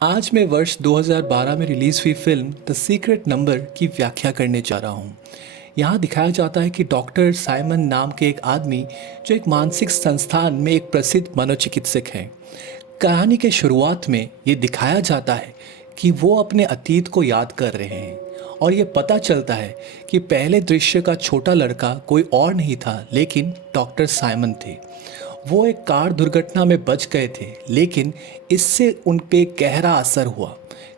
आज मैं वर्ष 2012 में रिलीज़ हुई फिल्म द सीक्रेट नंबर की व्याख्या करने जा रहा हूँ। यहाँ दिखाया जाता है कि डॉक्टर साइमन नाम के एक आदमी जो एक मानसिक संस्थान में एक प्रसिद्ध मनोचिकित्सक हैं। कहानी के शुरुआत में ये दिखाया जाता है कि वो अपने अतीत को याद कर रहे हैं और ये पता चलता है कि पहले दृश्य का छोटा लड़का कोई और नहीं था लेकिन डॉक्टर साइमन थे। वो एक कार दुर्घटना में बच गए थे लेकिन इससे उन पे गहरा असर हुआ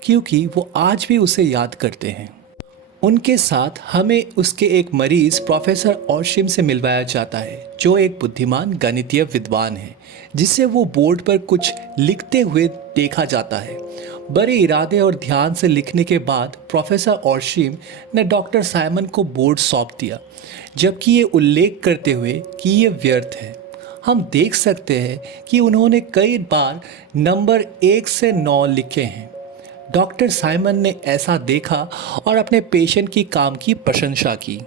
क्योंकि वो आज भी उसे याद करते हैं। उनके साथ हमें उसके एक मरीज प्रोफेसर ओशिम से मिलवाया जाता है जो एक बुद्धिमान गणितीय विद्वान है जिसे वो बोर्ड पर कुछ लिखते हुए देखा जाता है। बड़े इरादे और ध्यान से लिखने के बाद प्रोफेसर ओशिम ने डॉक्टर साइमन को बोर्ड सौंप दिया जबकि ये उल्लेख करते हुए कि ये व्यर्थ है। हम देख सकते हैं कि उन्होंने कई बार नंबर 1 से 9 लिखे हैं। डॉक्टर साइमन ने ऐसा देखा और अपने पेशेंट की काम की प्रशंसा की।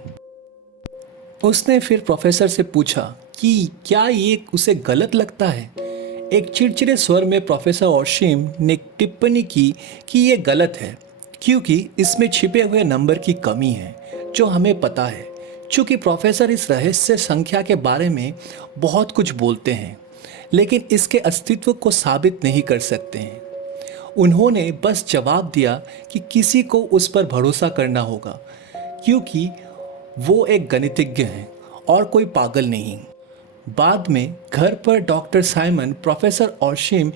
उसने फिर प्रोफेसर से पूछा कि क्या ये उसे गलत लगता है। एक चिड़चिड़े स्वर में प्रोफेसर ओशिम ने टिप्पणी की कि ये गलत है क्योंकि इसमें छिपे हुए नंबर की कमी है जो हमें पता है। चूँकि प्रोफेसर इस रहस्य संख्या के बारे में बहुत कुछ बोलते हैं लेकिन इसके अस्तित्व को साबित नहीं कर सकते हैं। उन्होंने बस जवाब दिया कि किसी को उस पर भरोसा करना होगा क्योंकि वो एक गणितज्ञ हैं और कोई पागल नहीं। बाद में घर पर डॉक्टर साइमन प्रोफेसर ओशिम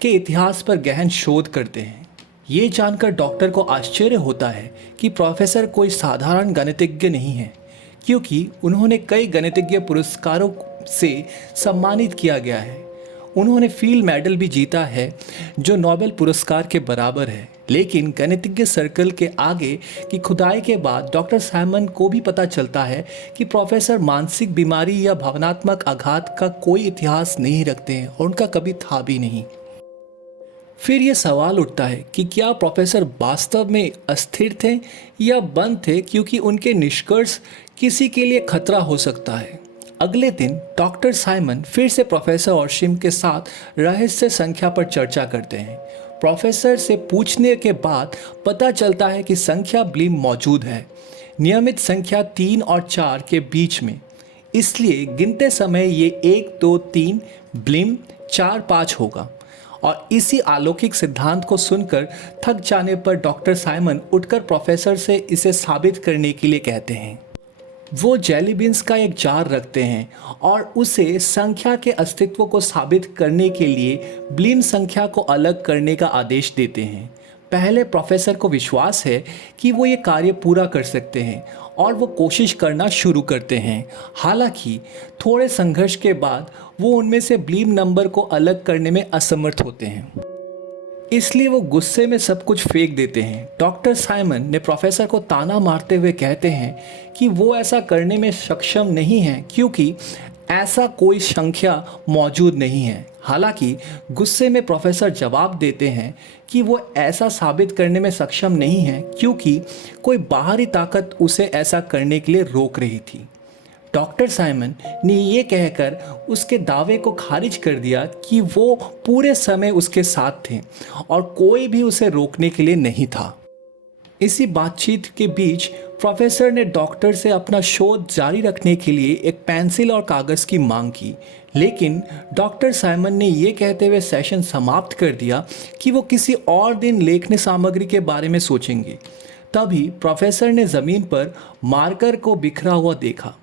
के इतिहास पर गहन शोध करते हैं। ये जानकर डॉक्टर को आश्चर्य होता है कि प्रोफेसर कोई साधारण गणितज्ञ नहीं है क्योंकि उन्होंने कई गणितज्ञ पुरस्कारों से सम्मानित किया गया है। उन्होंने फील्ड मेडल भी जीता है जो नोबेल पुरस्कार के बराबर है। लेकिन गणितज्ञ सर्कल के आगे की खुदाई के बाद डॉक्टर साइमन को भी पता चलता है कि प्रोफेसर मानसिक बीमारी या भावनात्मक आघात का कोई इतिहास नहीं रखते हैं और उनका कभी था भी नहीं। फिर ये सवाल उठता है कि क्या प्रोफेसर वास्तव में अस्थिर थे या बंद थे क्योंकि उनके निष्कर्ष किसी के लिए खतरा हो सकता है। अगले दिन डॉक्टर साइमन फिर से प्रोफेसर ओशिम के साथ रहस्य संख्या पर चर्चा करते हैं। प्रोफेसर से पूछने के बाद पता चलता है कि संख्या ब्लिम मौजूद है, नियमित संख्या 3 और 4 के बीच में। इसलिए गिनते समय ये 1 2 3 ब्लिम 4 5 होगा। और इसी अलौकिक सिद्धांत को सुनकर थक जाने पर डॉक्टर साइमन उठकर प्रोफेसर से इसे साबित करने के लिए कहते हैं। वो जेली बीन्स का एक जार रखते हैं और उसे संख्या के अस्तित्व को साबित करने के लिए ब्लिम संख्या को अलग करने का आदेश देते हैं। पहले प्रोफेसर को विश्वास है कि वो ये कार्य पूरा कर सकते हैं और वो कोशिश करना शुरू करते हैं। हालांकि थोड़े संघर्ष के बाद वो उनमें से ब्लिम नंबर को अलग करने में असमर्थ होते हैं, इसलिए वो गुस्से में सब कुछ फेंक देते हैं। डॉक्टर साइमन ने प्रोफेसर को ताना मारते हुए कहते हैं कि वो ऐसा करने में सक्षम नहीं है क्योंकि ऐसा कोई संख्या मौजूद नहीं है। हालांकि गुस्से में प्रोफेसर जवाब देते हैं कि वो ऐसा साबित करने में सक्षम नहीं है क्योंकि कोई बाहरी ताकत उसे ऐसा करने के लिए रोक रही थी। डॉक्टर साइमन ने ये कहकर उसके दावे को खारिज कर दिया कि वो पूरे समय उसके साथ थे और कोई भी उसे रोकने के लिए नहीं था। इसी बातचीत के बीच प्रोफेसर ने डॉक्टर से अपना शोध जारी रखने के लिए एक पेंसिल और कागज़ की मांग की, लेकिन डॉक्टर साइमन ने यह कहते हुए सेशन समाप्त कर दिया कि वो किसी और दिन लेखन सामग्री के बारे में सोचेंगे। तभी प्रोफेसर ने ज़मीन पर मार्कर को बिखरा हुआ देखा।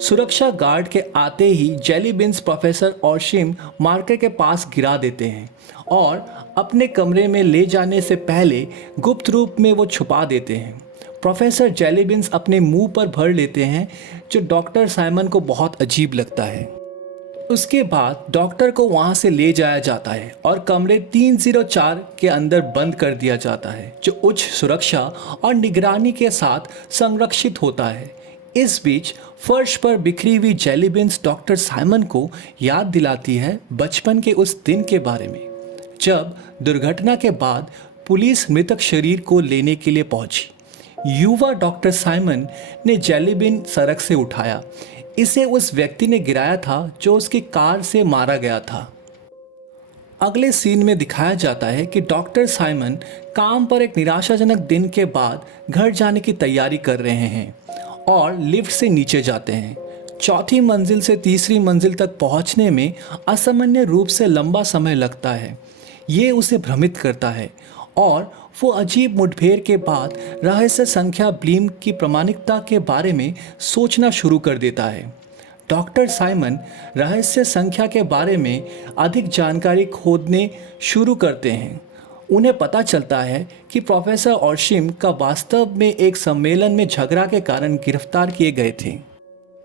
सुरक्षा गार्ड के आते ही जेली बीन्स प्रोफेसर ओशिम मार्कर के पास गिरा देते हैं और अपने कमरे में ले जाने से पहले गुप्त रूप में वो छुपा देते हैं। प्रोफेसर जेली बीन्स अपने मुंह पर भर लेते हैं जो डॉक्टर साइमन को बहुत अजीब लगता है। उसके बाद डॉक्टर को वहां से ले जाया जाता है और कमरे 304 के अंदर बंद कर दिया जाता है जो उच्च सुरक्षा और निगरानी के साथ संरक्षित होता है। इस बीच फर्श पर बिखरी हुई जेली बीन्स डॉक्टर साइमन को याद दिलाती है बचपन के उस दिन के बारे में जब दुर्घटना के बाद पुलिस मृतक शरीर को लेने के लिए पहुंची। युवा डॉक्टर साइमन ने जेली बीन सड़क से उठाया। इसे उस व्यक्ति ने गिराया था जो उसकी कार से मारा गया था। अगले सीन में दिखाया जाता है कि डॉक्टर साइमन काम पर एक निराशाजनक दिन के बाद घर जाने की तैयारी कर रहे हैं और लिफ्ट से नीचे जाते हैं। चौथी मंजिल से तीसरी मंजिल तक पहुंचने में असामान्य रूप से लंबा समय लगता है। ये उसे भ्रमित करता है और वो अजीब मुठभेड़ के बाद रहस्य संख्या ब्लीम की प्रामाणिकता के बारे में सोचना शुरू कर देता है। डॉक्टर साइमन रहस्य संख्या के बारे में अधिक जानकारी खोजने शुरू करते हैं। उन्हें पता चलता है कि प्रोफेसर ऑर्शिम का वास्तव में एक सम्मेलन में झगड़ा के कारण गिरफ्तार किए गए थे।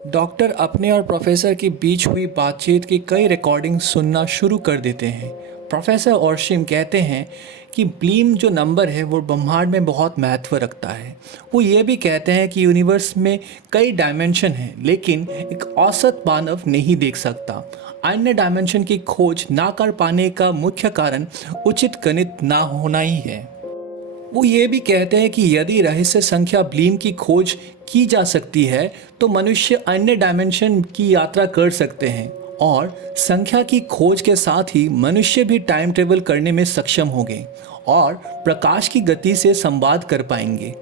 डॉक्टर अपने और प्रोफेसर के बीच हुई बातचीत की कई रिकॉर्डिंग सुनना शुरू कर देते हैं। प्रोफेसर ऑर्शिम कहते हैं कि ब्लीम जो नंबर है वो ब्रह्मांड में बहुत महत्व रखता है। वो ये भी कहते हैं कि यूनिवर्स में कई डायमेंशन हैं, लेकिन एक औसत मानव नहीं देख सकता। अन्य डायमेंशन की खोज ना कर पाने का मुख्य कारण उचित गणित ना होना ही है। वो ये भी कहते हैं कि यदि रहस्य संख्या ब्लीम की खोज की जा सकती है तो मनुष्य अन्य डायमेंशन की यात्रा कर सकते हैं और संख्या की खोज के साथ ही मनुष्य भी टाइम ट्रेवल करने में सक्षम होंगे और प्रकाश की गति से संवाद कर पाएंगे।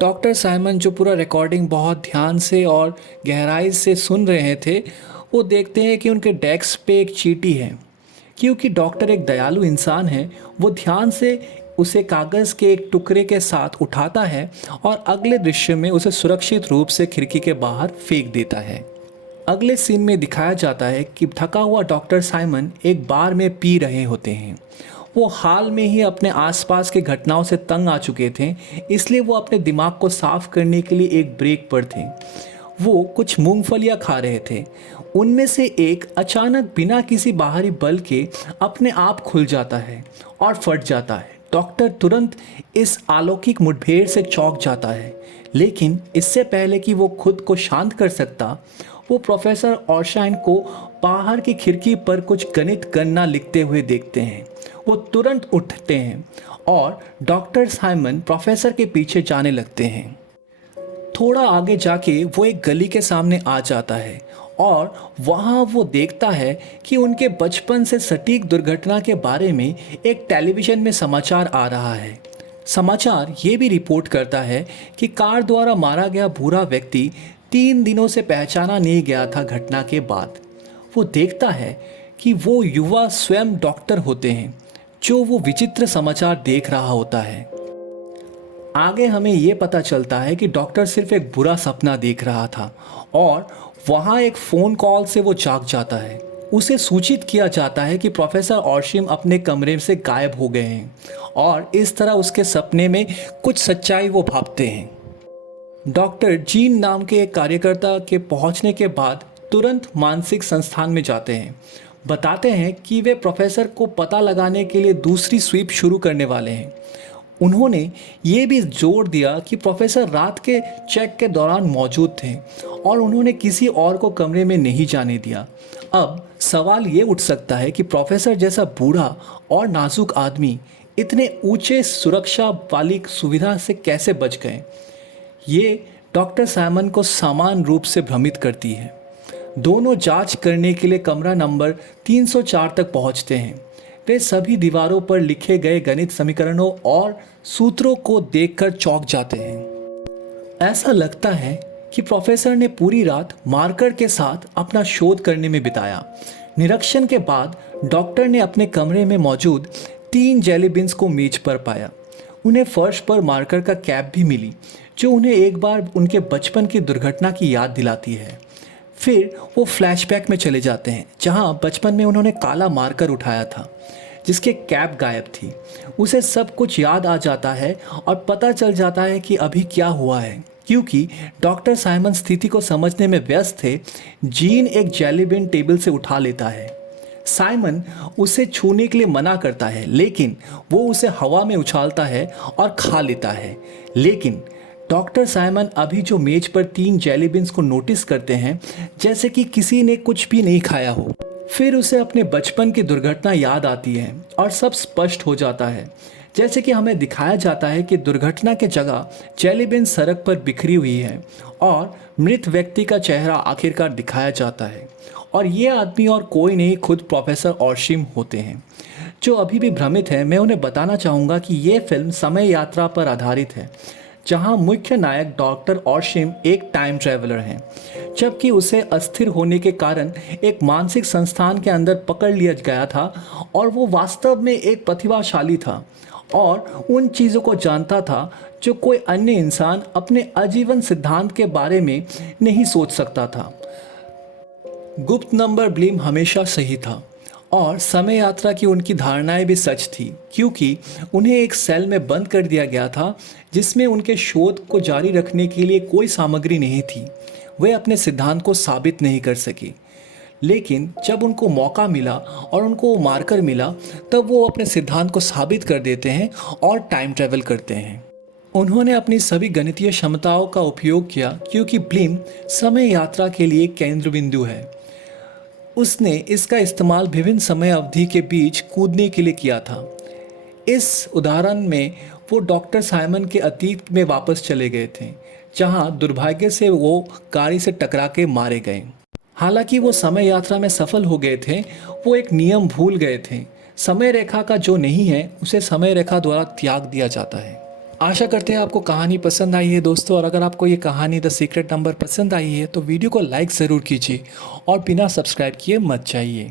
डॉक्टर साइमन जो पूरा रिकॉर्डिंग बहुत ध्यान से और गहराई से सुन रहे थे, वो देखते हैं कि उनके डेस्क पे एक चींटी है। क्योंकि डॉक्टर एक दयालु इंसान है, वो ध्यान से उसे कागज़ के एक टुकड़े के साथ उठाता है और अगले दृश्य में उसे सुरक्षित रूप से खिड़की के बाहर फेंक देता है। अगले सीन में दिखाया जाता है कि थका हुआ डॉक्टर साइमन एक बार में पी रहे होते हैं। वो हाल में ही अपने आसपास के घटनाओं से तंग आ चुके थे, इसलिए वो अपने दिमाग को साफ करने के लिए एक ब्रेक पर थे। वो कुछ मूंगफलियां खा रहे थे। उनमें से एक अचानक बिना किसी बाहरी बल के अपने आप खुल जाता है और फट जाता है। डॉक्टर तुरंत इस अलौकिक मुठभेड़ से चौंक जाता है, लेकिन इससे पहले कि वो खुद को शांत कर सकता, वो प्रोफेसर ऑर्शाइन को बाहर की खिड़की पर कुछ गणित गणना लिखते हुए देखते हैं। वो तुरंत उठते हैं और डॉक्टर साइमन प्रोफेसर के पीछे जाने लगते हैं। थोड़ा आगे जाके वो एक गली के सामने आ जाता है और वहाँ वो देखता है कि उनके बचपन से सटीक दुर्घटना के बारे में एक टेलीविज़न में समाचार आ रहा है। समाचार ये भी रिपोर्ट करता है कि कार द्वारा मारा गया बूढ़ा व्यक्ति 3 दिनों से पहचाना नहीं गया था। घटना के बाद वो देखता है कि वो युवा स्वयं डॉक्टर होते हैं जो वो विचित्र समाचार देख रहा होता है। आगे हमें ये पता चलता है कि डॉक्टर सिर्फ एक बुरा सपना देख रहा था और वहाँ एक फ़ोन कॉल से वो जाग जाता है। उसे सूचित किया जाता है कि प्रोफेसर ऑर्शिम अपने कमरे से गायब हो गए हैं और इस तरह उसके सपने में कुछ सच्चाई वो भांपते हैं। डॉक्टर जीन नाम के एक कार्यकर्ता के पहुंचने के बाद तुरंत मानसिक संस्थान में जाते हैं। बताते हैं कि वे प्रोफेसर को पता लगाने के लिए दूसरी स्वीप शुरू करने वाले हैं। उन्होंने ये भी जोर दिया कि प्रोफेसर रात के चेक के दौरान मौजूद थे और उन्होंने किसी और को कमरे में नहीं जाने दिया। अब सवाल ये उठ सकता है कि प्रोफेसर जैसा बूढ़ा और नाजुक आदमी इतने ऊंचे सुरक्षा वाली सुविधा से कैसे बच गए। ये डॉक्टर साइमन को समान रूप से भ्रमित करती है। दोनों जांच करने के लिए कमरा नंबर 304 तक पहुंचते हैं। वे सभी दीवारों पर लिखे गए गणित समीकरणों और सूत्रों को देखकर चौंक जाते हैं। ऐसा लगता है कि प्रोफेसर ने पूरी रात मार्कर के साथ अपना शोध करने में बिताया। निरीक्षण के बाद डॉक्टर ने अपने कमरे में मौजूद 3 जेली बिन्स को मेज पर पाया। उन्हें फर्श पर मार्कर का कैप भी मिली जो उन्हें एक बार उनके बचपन की दुर्घटना की याद दिलाती है। फिर वो फ्लैशबैक में चले जाते हैं जहां बचपन में उन्होंने काला मार्कर उठाया था जिसके कैप गायब थी। उसे सब कुछ याद आ जाता है और पता चल जाता है कि अभी क्या हुआ है। क्योंकि डॉक्टर साइमन स्थिति को समझने में व्यस्त थे, जीन एक जेलीबिन टेबल से उठा लेता है। साइमन उसे छूने के लिए मना करता है, लेकिन वो उसे हवा में उछालता है और खा लेता है। लेकिन डॉक्टर साइमन अभी जो मेज पर 3 जेली बिन्स को नोटिस करते हैं जैसे कि किसी ने कुछ भी नहीं खाया हो। फिर उसे अपने बचपन की दुर्घटना याद आती है और सब स्पष्ट हो जाता है। जैसे कि हमें दिखाया जाता है कि दुर्घटना के जगह जेली बिन सड़क पर बिखरी हुई है और मृत व्यक्ति का चेहरा आखिरकार दिखाया जाता है और ये आदमी और कोई नहीं खुद प्रोफेसर ऑर्शिम होते हैं जो अभी भी भ्रमित हैं, मैं उन्हें बताना चाहूँगा कि ये फिल्म समय यात्रा पर आधारित है, जहाँ मुख्य नायक डॉक्टर ओशिम एक टाइम ट्रैवलर हैं, जबकि उसे अस्थिर होने के कारण एक मानसिक संस्थान के अंदर पकड़ लिया गया था और वो वास्तव में एक प्रतिभाशाली था और उन चीज़ों को जानता था जो कोई अन्य इंसान अपने आजीवन सिद्धांत के बारे में नहीं सोच सकता था। गुप्त नंबर ब्लीम हमेशा सही था और समय यात्रा की उनकी धारणाएं भी सच थी, क्योंकि उन्हें एक सेल में बंद कर दिया गया था जिसमें उनके शोध को जारी रखने के लिए कोई सामग्री नहीं थी। वे अपने सिद्धांत को साबित नहीं कर सके, लेकिन जब उनको मौका मिला और उनको वो मार्कर मिला, तब वो अपने सिद्धांत को साबित कर देते हैं और टाइम ट्रैवल करते हैं। उन्होंने अपनी सभी गणितीय क्षमताओं का उपयोग किया, क्योंकि ब्लीम समय यात्रा के लिए केंद्र बिंदु है। उसने इसका इस्तेमाल विभिन्न समय अवधि के बीच कूदने के लिए किया था। इस उदाहरण में वो डॉक्टर साइमन के अतीत में वापस चले गए थे, जहां दुर्भाग्य से वो गाड़ी से टकरा के मारे गए। हालांकि वो समय यात्रा में सफल हो गए थे, वो एक नियम भूल गए थे। समय रेखा का जो नहीं है उसे समय रेखा द्वारा त्याग दिया जाता है। आशा करते हैं आपको कहानी पसंद आई है दोस्तों, और अगर आपको ये कहानी द सीक्रेट नंबर पसंद आई है तो वीडियो को लाइक ज़रूर कीजिए और बिना सब्सक्राइब किए मत जाइए।